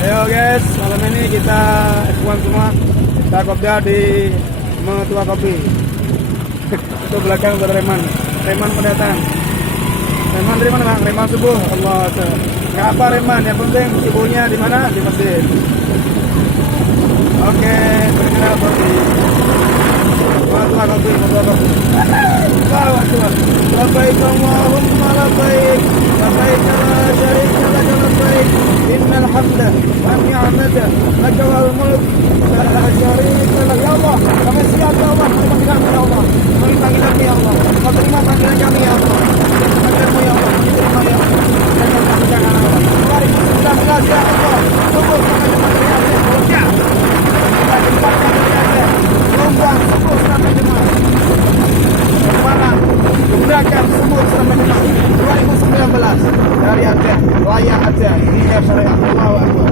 Ayo guys, malam ini kita F1 semua kita kopdar di Metua Kopi. Itu belakang buat Reman pendatang. Reman dari mana bang? Reman subuh. Allah. Nggak apa Reman, yang penting subuhnya di mana? Di masjid. Oke, perkenal kopi. Metua Kopi. Allahu Akbar. Labbaik Allahumma labbaik. Labbaik la syarika lak labbaik. Innal hamda wan ni'mata lak wal mulk la syarika lak. Ya Allah, kami siap ya Allah, terima kami ya Allah. Terima kami ya Allah. Kau terima panggilan kami ya Allah. Panggilanmu ya Allah, terima ya Allah. Jangan kami jangan Allah. Mari kita mengasih ya Allah. Tunggu sampai jemaah ya. Kita jumpa ya. Rombongan subuh sampai jemaah. Semarang gunakan sumur sampai jemaah 2019 dari Aceh, layak Aceh, ini syariat. Allahu Akbar.